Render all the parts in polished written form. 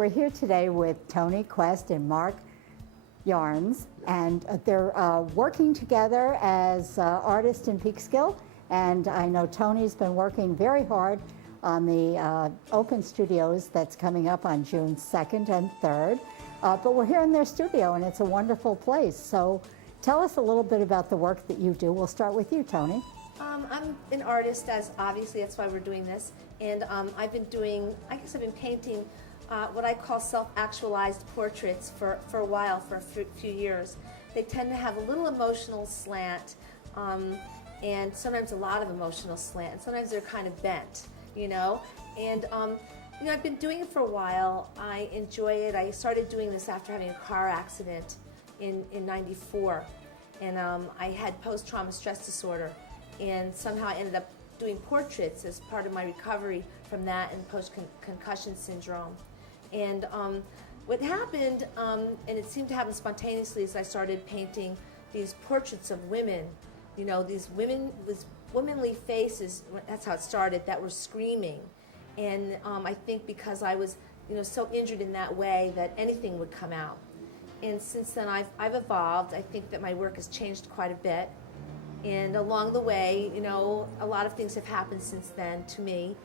we're here today with Toni Quest and Marc Yarns, and they're working together as artists in Peekskill. And I know Toni's been working very hard on the Open Studios that's coming up on June 2nd and 3rd. But we're here in their studio, and it's a wonderful place. So tell us a little bit about the work that you do. We'll start with you, Toni. I'm an artist, as obviously that's why we're doing this. And I've been painting what I call self-actualized portraits for a while, for a few years. They tend to have a little emotional slant, and sometimes a lot of emotional slant. And sometimes they're kind of bent, you know. And I've been doing it for a while. I enjoy it. I started doing this after having a car accident in '94, and I had post-traumatic stress disorder. And somehow I ended up doing portraits as part of my recovery from that and post-concussion syndrome. And what happened, and it seemed to happen spontaneously, is I started painting these portraits of women. You know, these women with womanly faces, that's how it started, that were screaming. And I think because I was, so injured in that way that anything would come out. And since then I've evolved. I think that my work has changed quite a bit. And along the way, a lot of things have happened since then to me,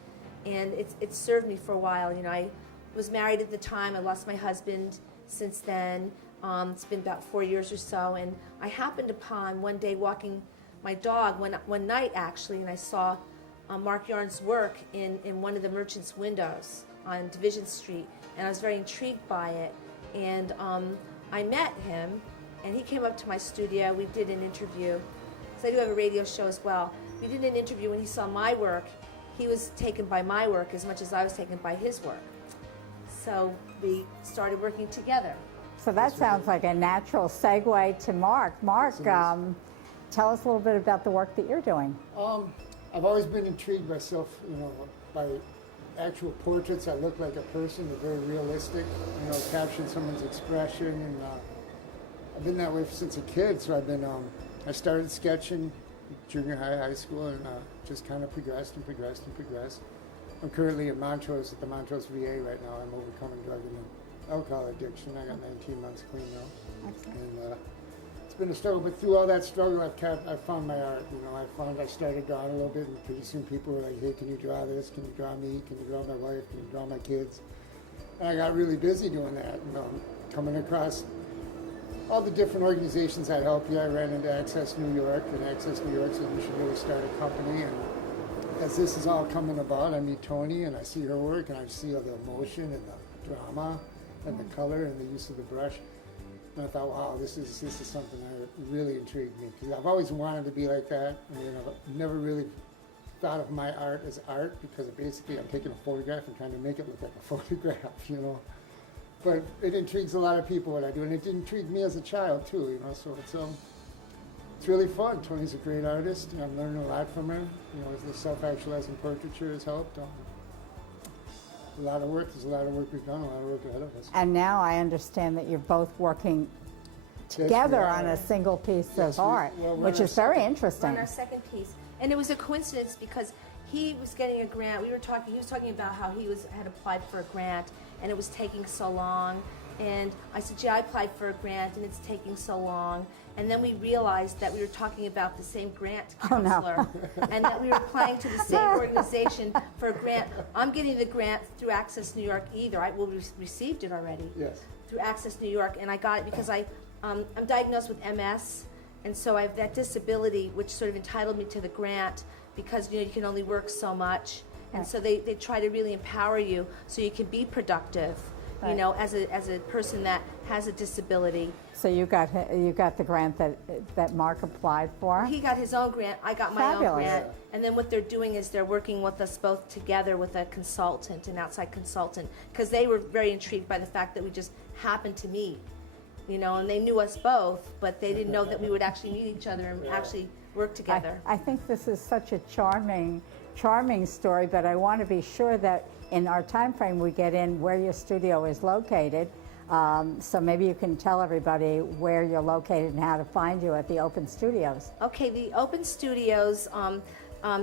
and it's served me for a while. I was married at the time. I lost my husband since then. It's been about 4 years or so, and I happened upon one day walking my dog one night actually, and I saw Marc Yarns' work in one of the merchants' windows on Division Street, and I was very intrigued by it. And I met him, and he came up to my studio. We did an interview. I do have a radio show as well. We did an interview. When he saw my work, he was taken by my work as much as I was taken by his work. So we started working together. So that sounds like a natural segue to Marc. Marc, tell us a little bit about the work that you're doing. I've always been intrigued by by actual portraits that look like a person. They're very realistic, capturing someone's expression. And I've been that way since a kid, so I started sketching junior high school, and just kind of progressed. I'm currently at the Montrose VA right now. I'm overcoming drug and alcohol addiction. I got 19 months clean now. Excellent. And it's been a struggle, but through all that struggle, I found my art. I started drawing a little bit, and pretty soon people were like, "Hey, can you draw this? Can you draw me? Can you draw my wife? Can you draw my kids?" And I got really busy doing that. Coming across all the different organizations that help you. I ran into Access New York, and Access New York said you should really start a company. And as this is all coming about, I meet Toni, and I see her work, and I see all the emotion and the drama and the color and the use of the brush. And I thought, wow, this is something that really intrigued me, because I've always wanted to be like that. I've never really thought of my art as art, because basically I'm taking a photograph and trying to make it look like a photograph, But it intrigues a lot of people what I do, and it intrigued me as a child too, So it's really fun. Toni's a great artist, and I'm learning a lot from her. As the self-actualizing portraiture has helped. A lot of work. There's a lot of work we've done. A lot of work ahead of us. And now I understand that you're both working together on a single piece of art, which is very interesting. On our second piece, and it was a coincidence because he was getting a grant. He was talking about how he had applied for a grant, and it was taking so long. And I said, "Yeah, I applied for a grant, and it's taking so long." And then we realized that we were talking about the same grant counselor, and that we were applying to the same organization for a grant. I'm getting the grant through Access New York either. We received it already. Yes. Through Access New York, and I got it because I'm diagnosed with MS, and so I have that disability, which sort of entitled me to the grant, because you can only work so much, and so they try to really empower you so you can be productive, as a person that has a disability. So you got the grant that Marc applied for? He got his own grant. I got my own grant, and then what they're doing is they're working with us both together with a consultant, an outside consultant, because they were very intrigued by the fact that we just happened to meet, and they knew us both, but they didn't know that we would actually meet each other and actually work together. I think this is such a charming story, but I want to be sure that in our time frame we get in where your studio is located. So maybe you can tell everybody where you're located and how to find you at the Open Studios. Okay, the Open Studios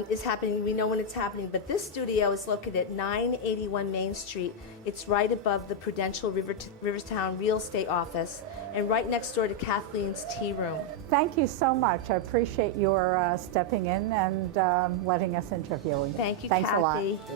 is happening. We know when it's happening, but this studio is located at 981 Main Street. It's right above the Prudential Rivertown Real Estate Office and right next door to Kathleen's Tea Room. Thank you so much. I appreciate your stepping in and letting us interview you. Thank you, Thanks Kathy. a lot.